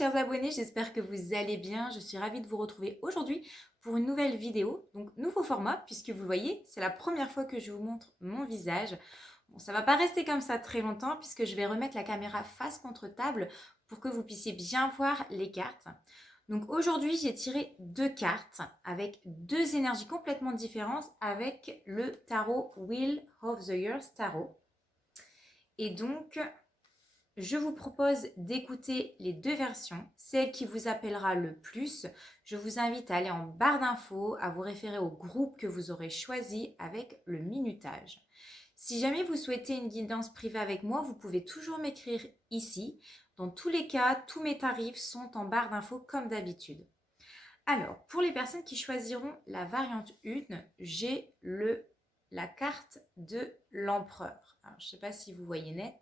chers abonnés, j'espère que vous allez bien. Je suis ravie de vous retrouver aujourd'hui pour une nouvelle vidéo. Donc nouveau format, puisque vous le voyez, c'est la première fois que je vous montre mon visage. Bon, ça va pas rester comme ça très longtemps puisque je vais remettre la caméra face contre table pour que vous puissiez bien voir les cartes. Donc aujourd'hui, j'ai tiré deux cartes avec deux énergies complètement différentes avec le tarot Wheel of the Years Tarot. Et donc, je vous propose d'écouter les deux versions, celle qui vous appellera le plus. Je vous invite à aller en barre d'infos, à vous référer au groupe que vous aurez choisi avec le minutage. Si jamais vous souhaitez une guidance privée avec moi, vous pouvez toujours m'écrire ici. Dans tous les cas, tous mes tarifs sont en barre d'infos comme d'habitude. Alors, pour les personnes qui choisiront la variante 1, j'ai la carte de l'empereur. Alors, je ne sais pas si vous voyez net.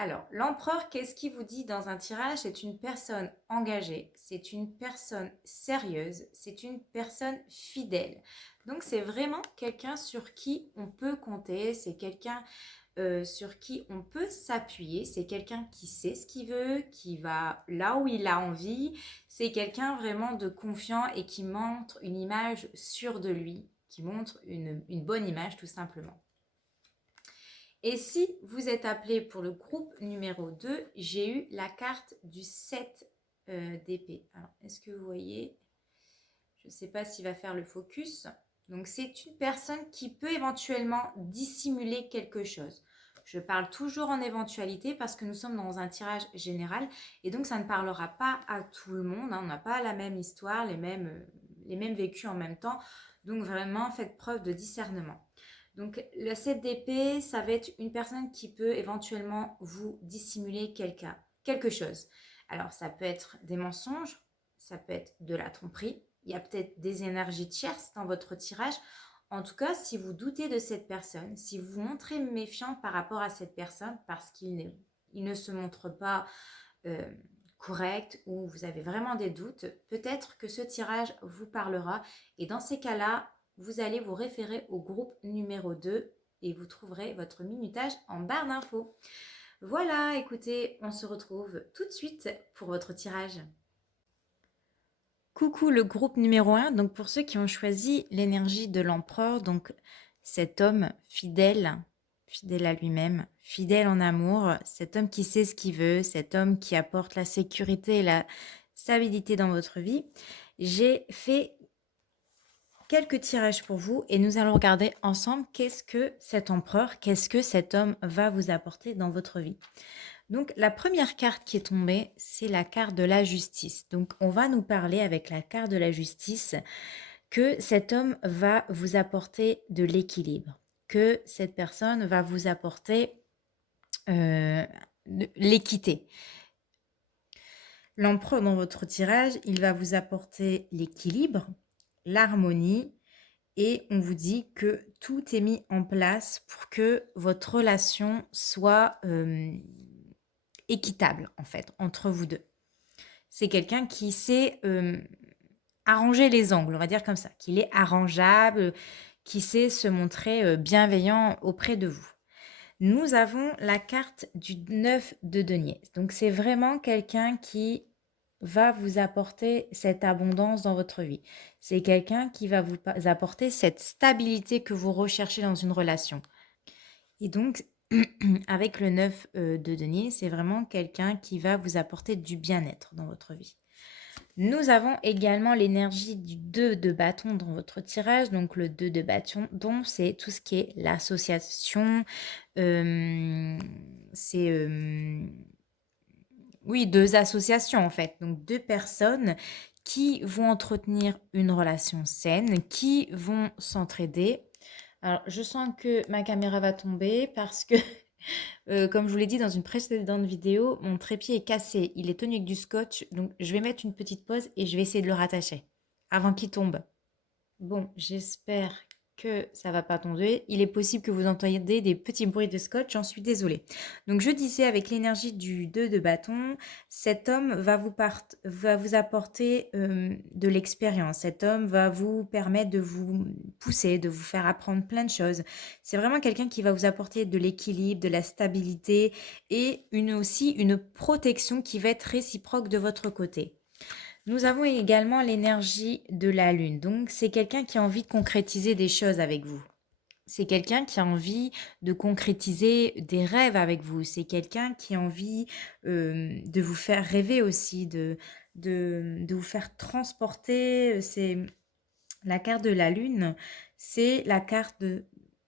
Alors, l'empereur, qu'est-ce qu'il vous dit dans un tirage? C'est une personne engagée, c'est une personne sérieuse, c'est une personne fidèle. Donc, c'est vraiment quelqu'un sur qui on peut compter, c'est quelqu'un sur qui on peut s'appuyer, c'est quelqu'un qui sait ce qu'il veut, qui va là où il a envie, c'est quelqu'un vraiment de confiant et qui montre une image sûre de lui, qui montre une bonne image tout simplement. Et si vous êtes appelé pour le groupe numéro 2, j'ai eu la carte du 7 d'épée. Alors, est-ce que vous voyez? Je ne sais pas s'il va faire le focus. Donc, c'est une personne qui peut éventuellement dissimuler quelque chose. Je parle toujours en éventualité parce que nous sommes dans un tirage général et donc ça ne parlera pas à tout le monde. Hein. On n'a pas la même histoire, les mêmes vécus en même temps. Donc, vraiment, faites preuve de discernement. Donc, le 7 d'épée, ça va être une personne qui peut éventuellement vous dissimuler quelque chose. Alors, ça peut être des mensonges, ça peut être de la tromperie, il y a peut-être des énergies tierces dans votre tirage. En tout cas, si vous doutez de cette personne, si vous vous montrez méfiant par rapport à cette personne parce qu'il ne se montre pas correct ou vous avez vraiment des doutes, peut-être que ce tirage vous parlera. Et dans ces cas-là, vous allez vous référer au groupe numéro 2 et vous trouverez votre minutage en barre d'infos. Voilà, écoutez, on se retrouve tout de suite pour votre tirage. Coucou le groupe numéro 1, donc pour ceux qui ont choisi l'énergie de l'empereur, donc cet homme fidèle, fidèle à lui-même, fidèle en amour, cet homme qui sait ce qu'il veut, cet homme qui apporte la sécurité et la stabilité dans votre vie, j'ai fait quelques tirages pour vous et nous allons regarder ensemble qu'est-ce que cet empereur, qu'est-ce que cet homme va vous apporter dans votre vie. Donc, la première carte qui est tombée, c'est la carte de la justice. Donc, on va nous parler avec la carte de la justice que cet homme va vous apporter de l'équilibre, que cette personne va vous apporter l'équité. L'empereur dans votre tirage, il va vous apporter l'équilibre, l'harmonie, et on vous dit que tout est mis en place pour que votre relation soit équitable, en fait, entre vous deux. C'est quelqu'un qui sait arranger les angles, on va dire comme ça, qu'il est arrangeable, qui sait se montrer bienveillant auprès de vous. Nous avons la carte du 9 de denier. Donc, c'est vraiment quelqu'un qui va vous apporter cette abondance dans votre vie. C'est quelqu'un qui va vous apporter cette stabilité que vous recherchez dans une relation. Et donc, avec le 9 de denier, c'est vraiment quelqu'un qui va vous apporter du bien-être dans votre vie. Nous avons également l'énergie du 2 de bâton dans votre tirage. Donc, le 2 de bâton, c'est tout ce qui est l'association. Oui, deux associations en fait. Donc, deux personnes qui vont entretenir une relation saine, qui vont s'entraider. Alors, je sens que ma caméra va tomber parce que, comme je vous l'ai dit dans une précédente vidéo, mon trépied est cassé. Il est tenu avec du scotch. Donc, je vais mettre une petite pause et je vais essayer de le rattacher avant qu'il tombe. Bon, j'espère que ça va pas tomber. Il est possible que vous entendiez des petits bruits de scotch, j'en suis désolée. Donc je disais, avec l'énergie du 2 de bâton, cet homme va vous apporter de l'expérience. Cet homme va vous permettre de vous pousser, de vous faire apprendre plein de choses. C'est vraiment quelqu'un qui va vous apporter de l'équilibre, de la stabilité et aussi une protection qui va être réciproque de votre côté. Nous avons également l'énergie de la lune. Donc, c'est quelqu'un qui a envie de concrétiser des choses avec vous. C'est quelqu'un qui a envie de concrétiser des rêves avec vous. C'est quelqu'un qui a envie de vous faire rêver aussi, de vous faire transporter. C'est la carte de la lune, c'est la carte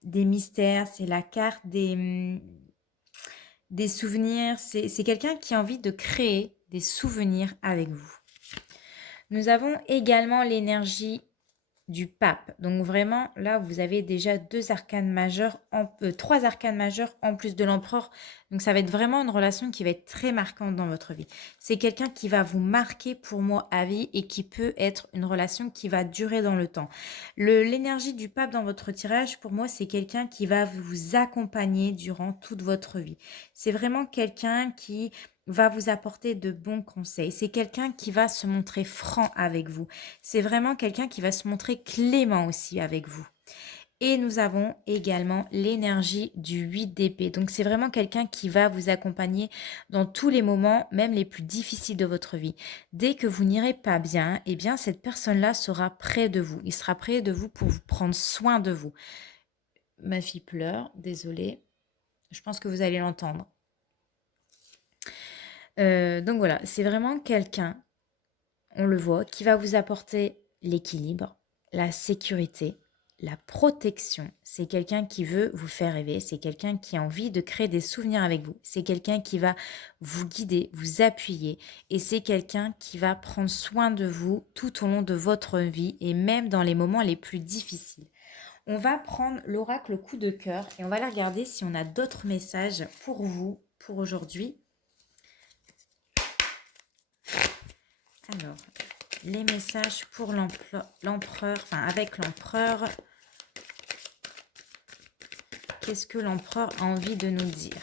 des mystères, c'est la carte des souvenirs. C'est quelqu'un qui a envie de créer des souvenirs avec vous. Nous avons également l'énergie du pape. Donc vraiment, là, vous avez déjà trois arcanes majeures en plus de l'empereur. Donc ça va être vraiment une relation qui va être très marquante dans votre vie. C'est quelqu'un qui va vous marquer pour moi à vie et qui peut être une relation qui va durer dans le temps. L'énergie du pape dans votre tirage, pour moi, c'est quelqu'un qui va vous accompagner durant toute votre vie. C'est vraiment quelqu'un qui va vous apporter de bons conseils. C'est quelqu'un qui va se montrer franc avec vous. C'est vraiment quelqu'un qui va se montrer clément aussi avec vous. Et nous avons également l'énergie du 8 d'épée. Donc c'est vraiment quelqu'un qui va vous accompagner dans tous les moments, même les plus difficiles de votre vie. Dès que vous n'irez pas bien, eh bien cette personne-là sera près de vous. Il sera près de vous pour vous prendre soin de vous. Ma fille pleure, désolée. Je pense que vous allez l'entendre. Donc voilà, c'est vraiment quelqu'un, on le voit, qui va vous apporter l'équilibre, la sécurité, la protection. C'est quelqu'un qui veut vous faire rêver, c'est quelqu'un qui a envie de créer des souvenirs avec vous. C'est quelqu'un qui va vous guider, vous appuyer et c'est quelqu'un qui va prendre soin de vous tout au long de votre vie et même dans les moments les plus difficiles. On va prendre l'oracle coup de cœur et on va la regarder si on a d'autres messages pour vous pour aujourd'hui. Alors, les messages pour l'empereur, enfin avec l'empereur. Qu'est-ce que l'empereur a envie de nous dire?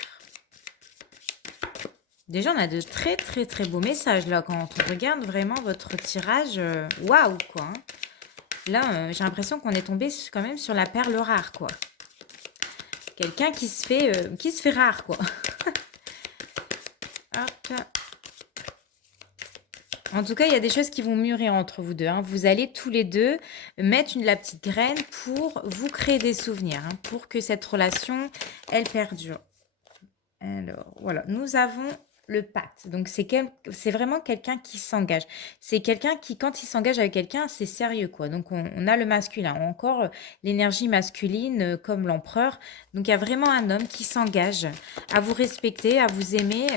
Déjà, on a de très très très beaux messages là. Quand on regarde vraiment votre tirage, waouh quoi. Hein. Là, j'ai l'impression qu'on est tombé quand même sur la perle rare quoi. Quelqu'un qui se fait rare quoi. Hop. En tout cas, il y a des choses qui vont mûrir entre vous deux. Hein. Vous allez tous les deux mettre la petite graine pour vous créer des souvenirs, hein, pour que cette relation, elle perdure. Alors, voilà. Nous avons le pacte. Donc, c'est vraiment quelqu'un qui s'engage. C'est quelqu'un qui, quand il s'engage avec quelqu'un, c'est sérieux, quoi. Donc, on a le masculin. Encore l'énergie masculine comme l'empereur. Donc, il y a vraiment un homme qui s'engage à vous respecter, à vous aimer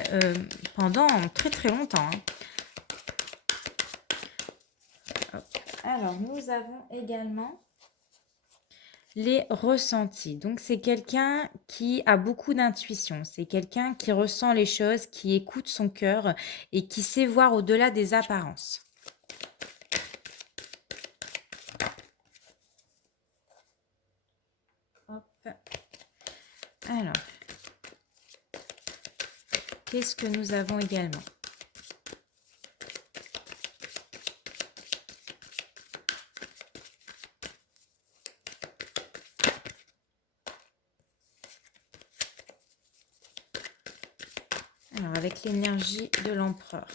pendant très, très longtemps. Hein. Alors, nous avons également les ressentis. Donc, c'est quelqu'un qui a beaucoup d'intuition. C'est quelqu'un qui ressent les choses, qui écoute son cœur et qui sait voir au-delà des apparences. Hop. Alors, qu'est-ce que nous avons également ? Alors, avec l'énergie de l'empereur,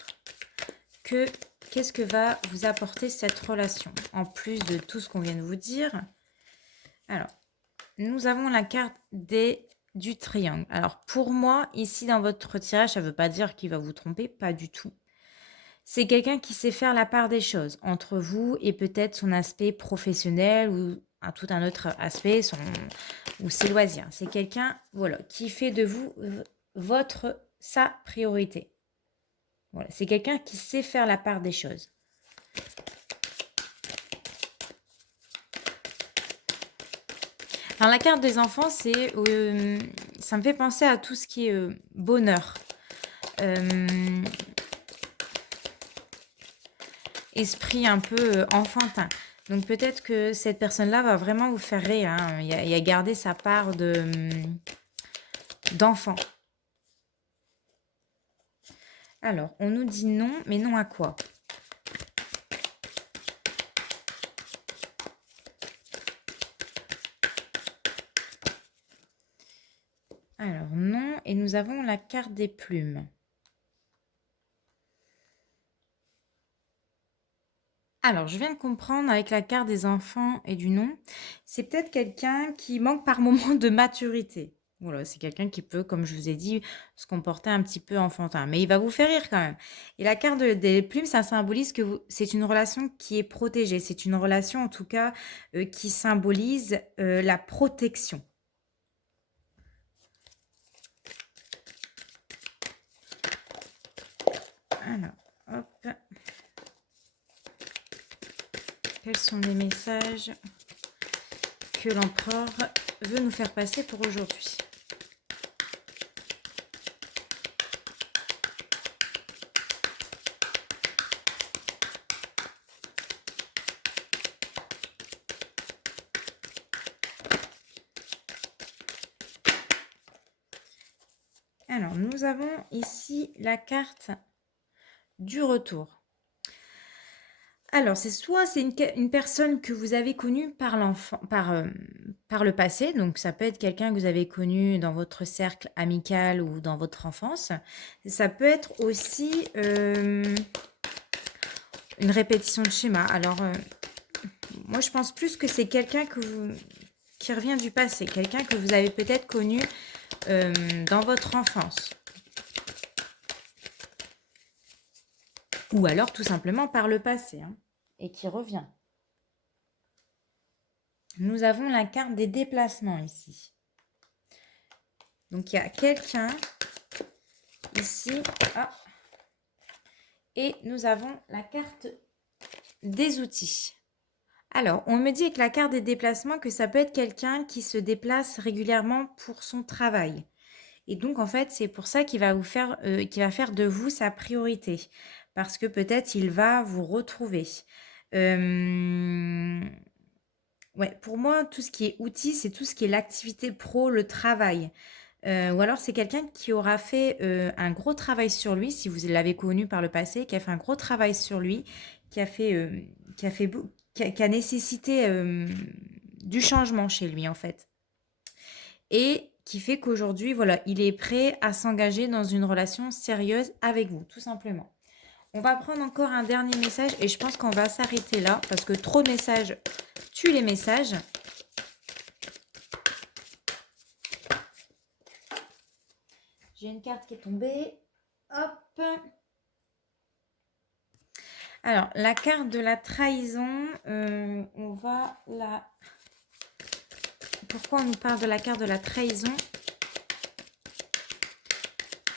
qu'est-ce que va vous apporter cette relation, en plus de tout ce qu'on vient de vous dire? Alors, nous avons la carte du triangle. Alors, pour moi, ici, dans votre tirage, ça ne veut pas dire qu'il va vous tromper, pas du tout. C'est quelqu'un qui sait faire la part des choses entre vous et peut-être son aspect professionnel ou tout un autre aspect, ou ses loisirs. C'est quelqu'un, voilà, qui fait de vous sa priorité. Voilà, c'est quelqu'un qui sait faire la part des choses. Alors la carte des enfants, ça me fait penser à tout ce qui est bonheur. Esprit un peu enfantin. Donc peut-être que cette personne-là va vraiment vous faire rire, hein. Il a gardé sa part d'enfant. Alors, on nous dit non, mais non à quoi? Alors, non, et nous avons la carte des plumes. Alors, je viens de comprendre avec la carte des enfants et du non, c'est peut-être quelqu'un qui manque par moment de maturité. Voilà, c'est quelqu'un qui peut, comme je vous ai dit, se comporter un petit peu enfantin. Mais il va vous faire rire quand même. Et la carte des plumes, ça symbolise que c'est une relation qui est protégée. C'est une relation, en tout cas, qui symbolise la protection. Alors, hop. Quels sont les messages que l'empereur veut nous faire passer pour aujourd'hui? Alors, nous avons ici la carte du retour. Alors, c'est une personne que vous avez connue par le passé. Donc, ça peut être quelqu'un que vous avez connu dans votre cercle amical ou dans votre enfance. Ça peut être aussi une répétition de schéma. Alors, moi, je pense plus que c'est quelqu'un qui revient du passé. Quelqu'un que vous avez peut-être connu dans votre enfance. Ou alors, tout simplement par le passé. Hein, et qui revient. Nous avons la carte des déplacements ici. Donc, il y a quelqu'un ici. Ah. Et nous avons la carte des outils. Alors, on me dit avec la carte des déplacements que ça peut être quelqu'un qui se déplace régulièrement pour son travail. Et donc, en fait, c'est pour ça qu'il va faire de vous sa priorité. Parce que peut-être il va vous retrouver. Ouais, pour moi, tout ce qui est outils, c'est tout ce qui est l'activité pro, le travail. Ou alors c'est quelqu'un qui aura fait un gros travail sur lui, si vous l'avez connu par le passé, qui a fait un gros travail sur lui, qui a fait, qui a nécessité du changement chez lui en fait. Et qui fait qu'aujourd'hui, voilà, il est prêt à s'engager dans une relation sérieuse avec vous, tout simplement. On va prendre encore un dernier message et je pense qu'on va s'arrêter là parce que trop de messages tuent les messages. J'ai une carte qui est tombée. Hop. Alors, la carte de la trahison, on va la... Pourquoi on nous parle de la carte de la trahison?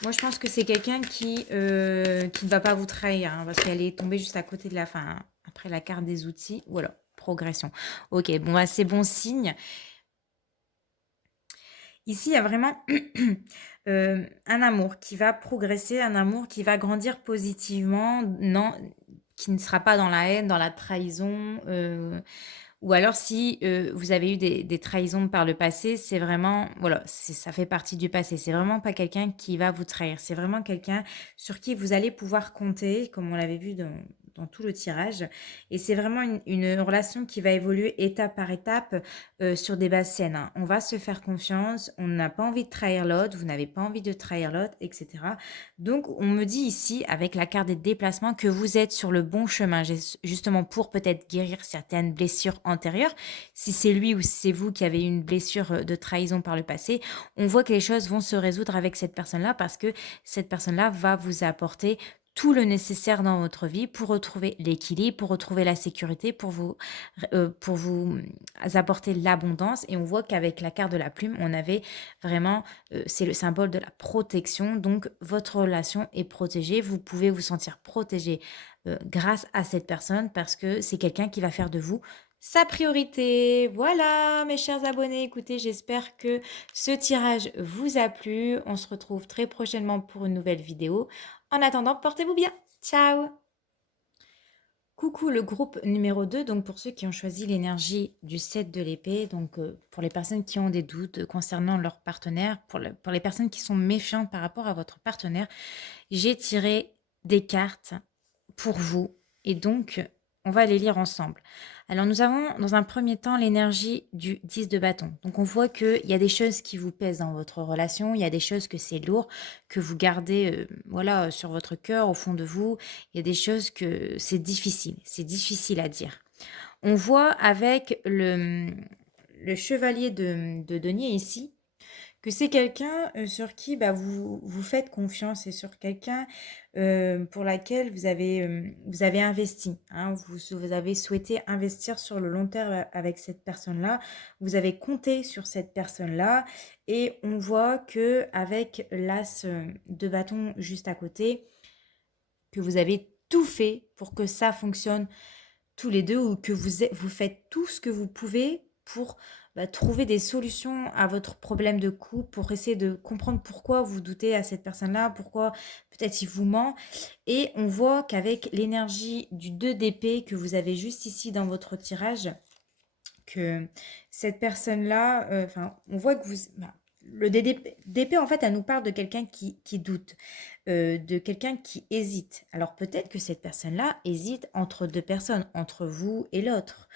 Moi, je pense que c'est quelqu'un qui ne va pas vous trahir, hein, parce qu'elle est tombée juste à côté de la fin. Après la carte des outils, voilà, progression. Ok, bon, bah, c'est bon signe. Ici, il y a vraiment un amour qui va progresser, un amour qui va grandir positivement, non, qui ne sera pas dans la haine, dans la trahison. Ou alors si vous avez eu des trahisons par le passé, c'est vraiment, voilà, ça fait partie du passé. C'est vraiment pas quelqu'un qui va vous trahir. C'est vraiment quelqu'un sur qui vous allez pouvoir compter, comme on l'avait vu dans tout le tirage. Et c'est vraiment une relation qui va évoluer étape par étape sur des bases saines. Hein. On va se faire confiance, on n'a pas envie de trahir l'autre, vous n'avez pas envie de trahir l'autre, etc. Donc, on me dit ici, avec la carte des déplacements, que vous êtes sur le bon chemin, justement pour peut-être guérir certaines blessures antérieures. Si c'est lui ou si c'est vous qui avez eu une blessure de trahison par le passé, on voit que les choses vont se résoudre avec cette personne-là parce que cette personne-là va vous apporter tout le nécessaire dans votre vie pour retrouver l'équilibre, pour retrouver la sécurité, pour vous apporter l'abondance. Et on voit qu'avec la carte de la plume, on avait vraiment, c'est le symbole de la protection. Donc, votre relation est protégée. Vous pouvez vous sentir protégé grâce à cette personne parce que c'est quelqu'un qui va faire de vous sa priorité. Voilà, mes chers abonnés. Écoutez, j'espère que ce tirage vous a plu. On se retrouve très prochainement pour une nouvelle vidéo. En attendant, portez-vous bien. Ciao! Coucou le groupe numéro 2. Donc pour ceux qui ont choisi l'énergie du 7 de l'épée, donc pour les personnes qui ont des doutes concernant leur partenaire, pour les personnes qui sont méfiantes par rapport à votre partenaire, j'ai tiré des cartes pour vous et donc on va les lire ensemble. Alors nous avons dans un premier temps l'énergie du 10 de bâton. Donc on voit qu'il y a des choses qui vous pèsent dans votre relation, il y a des choses que c'est lourd, que vous gardez voilà, sur votre cœur, au fond de vous. Il y a des choses que c'est difficile à dire. On voit avec le chevalier de denier ici, que c'est quelqu'un sur qui vous faites confiance et sur quelqu'un pour laquelle vous avez investi. Hein, vous avez souhaité investir sur le long terme avec cette personne-là. Vous avez compté sur cette personne-là et on voit que avec l'as de bâton juste à côté, que vous avez tout fait pour que ça fonctionne tous les deux ou que vous faites tout ce que vous pouvez pour trouver des solutions à votre problème de couple, pour essayer de comprendre pourquoi vous doutez à cette personne-là, pourquoi peut-être il vous ment. Et on voit qu'avec l'énergie du 2 d'épée que vous avez juste ici dans votre tirage, que cette personne-là, on voit que le d'épée, en fait, elle nous parle de quelqu'un qui doute, de quelqu'un qui hésite. Alors peut-être que cette personne-là hésite entre deux personnes, entre vous et l'autre,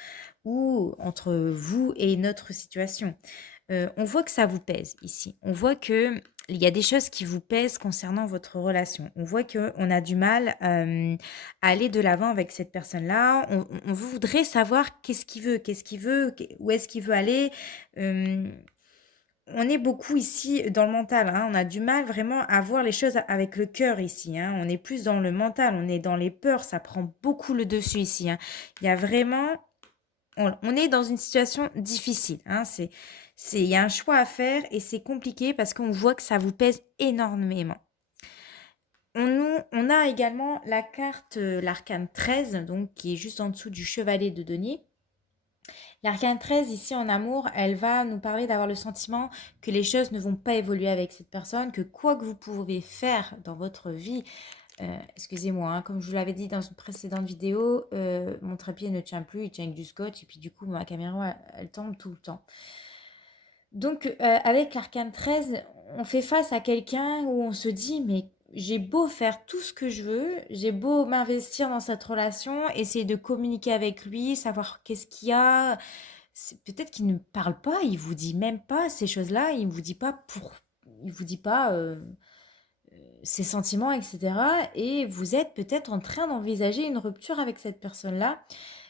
ou entre vous et une autre situation. On voit que ça vous pèse ici. On voit que il y a des choses qui vous pèsent concernant votre relation. On voit qu'on a du mal à aller de l'avant avec cette personne-là. On voudrait savoir qu'est-ce qu'il veut, où est-ce qu'il veut aller. On est beaucoup ici dans le mental, hein. On a du mal vraiment à voir les choses avec le cœur ici, hein. On est plus dans le mental, on est dans les peurs, ça prend beaucoup le dessus ici, hein. Il y a vraiment... On est dans une situation difficile, hein. Il y a un choix à faire et c'est compliqué parce qu'on voit que ça vous pèse énormément. On a également la carte, l'arcane 13, donc qui est juste en dessous du chevalier de denier. L'arcane 13, ici en amour, elle va nous parler d'avoir le sentiment que les choses ne vont pas évoluer avec cette personne, que quoi que vous pouvez faire dans votre vie, excusez-moi, hein, comme je vous l'avais dit dans une précédente vidéo, mon trépied ne tient plus, il tient avec du scotch, et puis du coup ma caméra, elle tombe tout le temps. Donc avec l'arcane 13, on fait face à quelqu'un où on se dit, mais j'ai beau faire tout ce que je veux, j'ai beau m'investir dans cette relation, essayer de communiquer avec lui, savoir qu'est-ce qu'il y a. Peut-être qu'il ne parle pas, il vous dit même pas ces choses-là, il vous dit pas ses sentiments, etc. Et vous êtes peut-être en train d'envisager une rupture avec cette personne-là.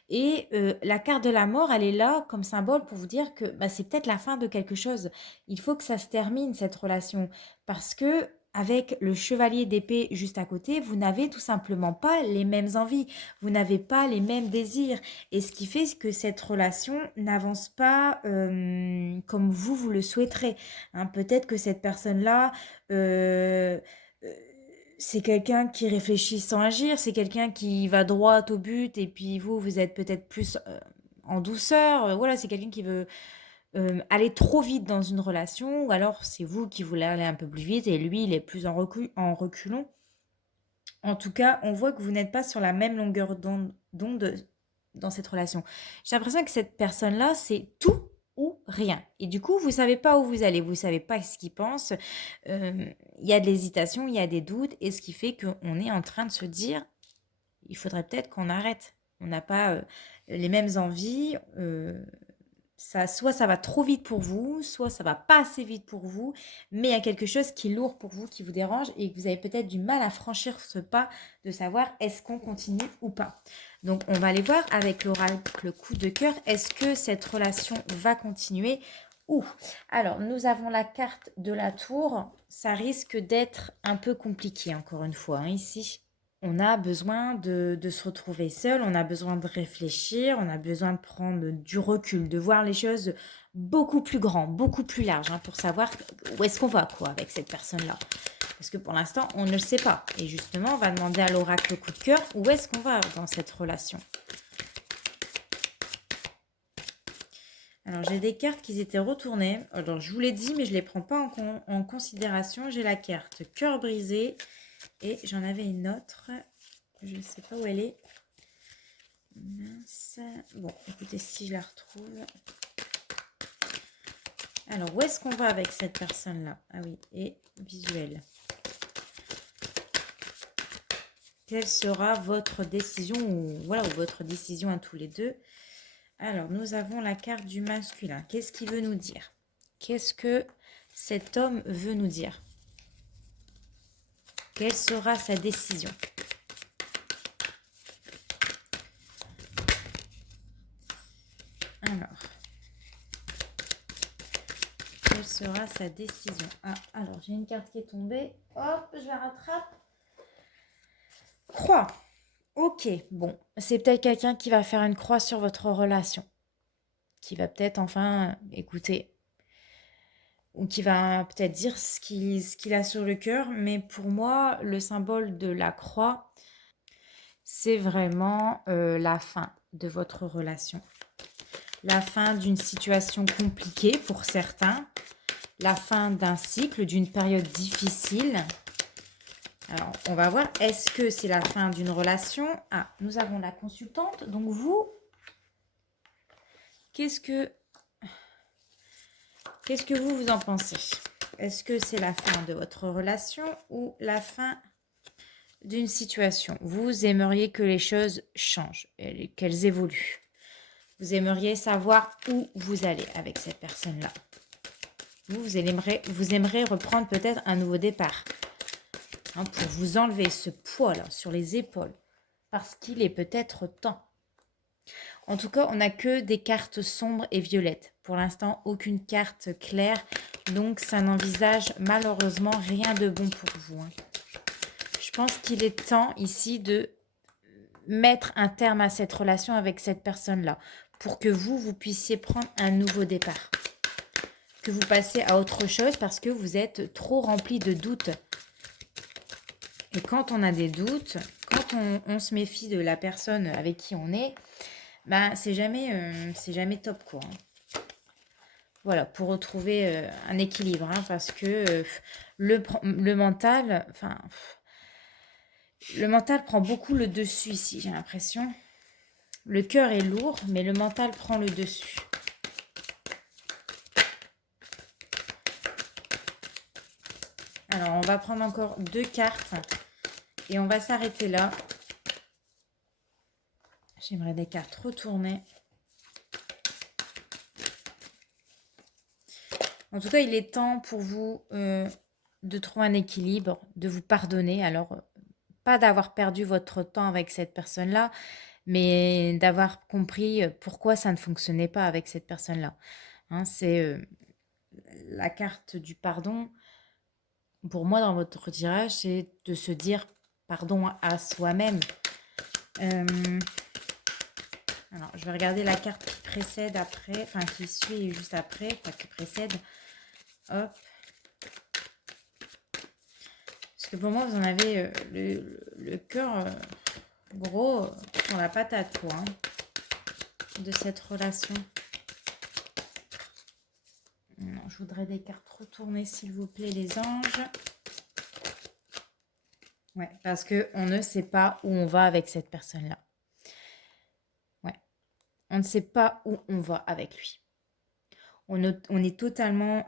Et la carte de la mort, elle est là comme symbole pour vous dire que c'est peut-être la fin de quelque chose. Il faut que ça se termine, cette relation. Parce que avec le chevalier d'épée juste à côté, vous n'avez tout simplement pas les mêmes envies. Vous n'avez pas les mêmes désirs. Et ce qui fait que cette relation n'avance pas comme vous le souhaiterez. Hein, peut-être que cette personne-là... c'est quelqu'un qui réfléchit sans agir, c'est quelqu'un qui va droit au but et puis vous êtes peut-être plus en douceur. Voilà, c'est quelqu'un qui veut aller trop vite dans une relation ou alors c'est vous qui voulez aller un peu plus vite et lui, il est plus en reculons. En tout cas, on voit que vous n'êtes pas sur la même longueur d'onde dans cette relation. J'ai l'impression que cette personne-là, c'est tout ou rien. Et du coup, vous savez pas où vous allez, vous savez pas ce qu'il pense. Il y a de l'hésitation, il y a des doutes, et ce qui fait qu'on est en train de se dire, il faudrait peut-être qu'on arrête. On n'a pas les mêmes envies. Soit ça va trop vite pour vous, soit ça va pas assez vite pour vous, mais il y a quelque chose qui est lourd pour vous, qui vous dérange et que vous avez peut-être du mal à franchir ce pas de savoir est-ce qu'on continue ou pas. Donc on va aller voir avec l'oracle coup de cœur, est-ce que cette relation va continuer ou... Alors nous avons la carte de la tour, ça risque d'être un peu compliqué encore une fois, hein, ici. On a besoin de se retrouver seul, on a besoin de réfléchir, on a besoin de prendre du recul, de voir les choses beaucoup plus grand, beaucoup plus large, hein, pour savoir où est-ce qu'on va quoi avec cette personne-là. Parce que pour l'instant, on ne le sait pas. Et justement, on va demander à l'oracle coup de cœur, où est-ce qu'on va dans cette relation. Alors, j'ai des cartes qui étaient retournées. Alors, je vous l'ai dit, mais je ne les prends pas en considération. J'ai la carte cœur brisé. Et j'en avais une autre, je ne sais pas où elle est. Mince. Bon, écoutez, si je la retrouve. Alors, où est-ce qu'on va avec cette personne-là? Ah oui, et visuel. Quelle sera votre décision ou voilà, ou votre décision à tous les deux? Alors, nous avons la carte du masculin. Qu'est-ce qu'il veut nous dire? Qu'est-ce que cet homme veut nous dire? Quelle sera sa décision? Alors, quelle sera sa décision? Ah, alors, j'ai une carte qui est tombée. Hop, je la rattrape. Croix. Ok, bon, c'est peut-être quelqu'un qui va faire une croix sur votre relation. Qui va peut-être enfin écouter. Ou qui va peut-être dire ce qu'il a sur le cœur. Mais pour moi, le symbole de la croix, c'est vraiment la fin de votre relation. La fin d'une situation compliquée pour certains. La fin d'un cycle, d'une période difficile. Alors, on va voir, est-ce que c'est la fin d'une relation? Ah, nous avons la consultante. Donc vous, qu'est-ce que vous en pensez? Est-ce que c'est la fin de votre relation ou la fin d'une situation? Vous aimeriez que les choses changent, qu'elles évoluent. Vous aimeriez savoir où vous allez avec cette personne-là. Vous aimeriez reprendre peut-être un nouveau départ. Hein, pour vous enlever ce poids-là sur les épaules. Parce qu'il est peut-être temps. En tout cas, on n'a que des cartes sombres et violettes. Pour l'instant, aucune carte claire. Donc, ça n'envisage malheureusement rien de bon pour vous. Hein. Je pense qu'il est temps ici de mettre un terme à cette relation avec cette personne-là. Pour que vous puissiez prendre un nouveau départ. Que vous passez à autre chose parce que vous êtes trop rempli de doutes. Et quand on a des doutes, quand on se méfie de la personne avec qui on est, ben c'est jamais top quoi. Voilà, pour retrouver un équilibre, hein, parce que le mental, enfin, le mental prend beaucoup le dessus ici, j'ai l'impression. Le cœur est lourd, mais le mental prend le dessus. Alors, on va prendre encore 2 cartes et on va s'arrêter là. J'aimerais des cartes retournées. En tout cas, il est temps pour vous de trouver un équilibre, de vous pardonner. Alors, pas d'avoir perdu votre temps avec cette personne-là, mais d'avoir compris pourquoi ça ne fonctionnait pas avec cette personne-là. Hein, c'est la carte du pardon. Pour moi, dans votre tirage, c'est de se dire pardon à soi-même. Alors, je vais regarder la carte qui précède après, enfin qui suit juste après, pas qui précède. Hop. Parce que pour moi, vous en avez le cœur gros sur la patate, quoi, hein, de cette relation. Non, je voudrais des cartes retournées, s'il vous plaît, les anges. Ouais, parce qu'on ne sait pas où on va avec cette personne-là. Ouais, on ne sait pas où on va avec lui. On est totalement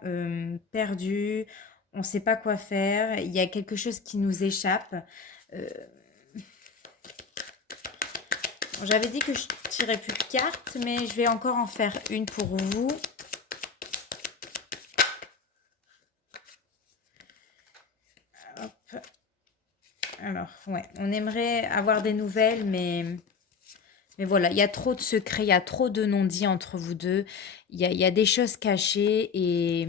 perdu, on ne sait pas quoi faire, il y a quelque chose qui nous échappe. J'avais dit que je ne tirais plus de cartes, mais je vais encore en faire une pour vous. Hop. Alors, ouais, on aimerait avoir des nouvelles, mais voilà, il y a trop de secrets, il y a trop de non-dits entre vous deux. Il y a des choses cachées et...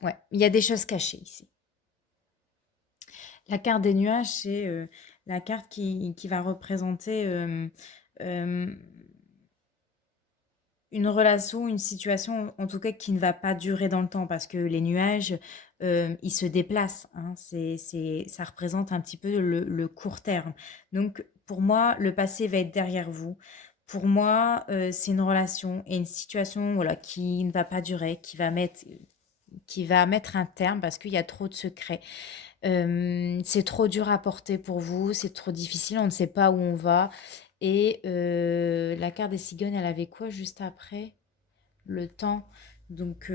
Ouais, il y a des choses cachées ici. La carte des nuages, c'est la carte qui va représenter une relation, une situation, en tout cas, qui ne va pas durer dans le temps, parce que les nuages, ils se déplacent. Hein, ça représente un petit peu le court terme. Donc, pour moi, le passé va être derrière vous. Pour moi, c'est une relation et une situation voilà, qui ne va pas durer, qui va mettre un terme parce qu'il y a trop de secrets. C'est trop dur à porter pour vous, c'est trop difficile, on ne sait pas où on va. Et la carte des cigognes, elle avait quoi juste après? Le temps. Donc,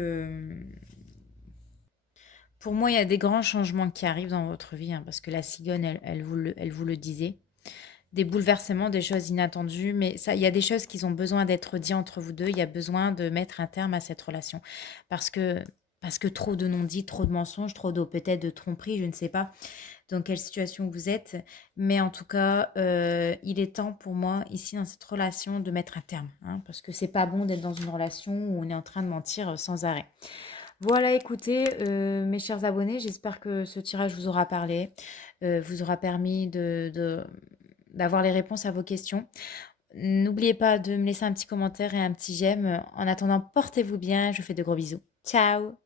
pour moi, il y a des grands changements qui arrivent dans votre vie, hein, parce que la cigogne, elle vous le disait. Des bouleversements, des choses inattendues, mais ça, il y a des choses qui ont besoin d'être dites entre vous deux. Il y a besoin de mettre un terme à cette relation. Parce que, parce que trop de non-dits, trop de mensonges, trop de peut-être de tromperies, je ne sais pas dans quelle situation vous êtes. Mais en tout cas, il est temps pour moi, ici, dans cette relation, de mettre un terme, hein, parce que c'est pas bon d'être dans une relation où on est en train de mentir sans arrêt. Voilà, écoutez, mes chers abonnés, j'espère que ce tirage vous aura parlé, vous aura permis d'avoir les réponses à vos questions. N'oubliez pas de me laisser un petit commentaire et un petit j'aime. En attendant, portez-vous bien, je vous fais de gros bisous. Ciao!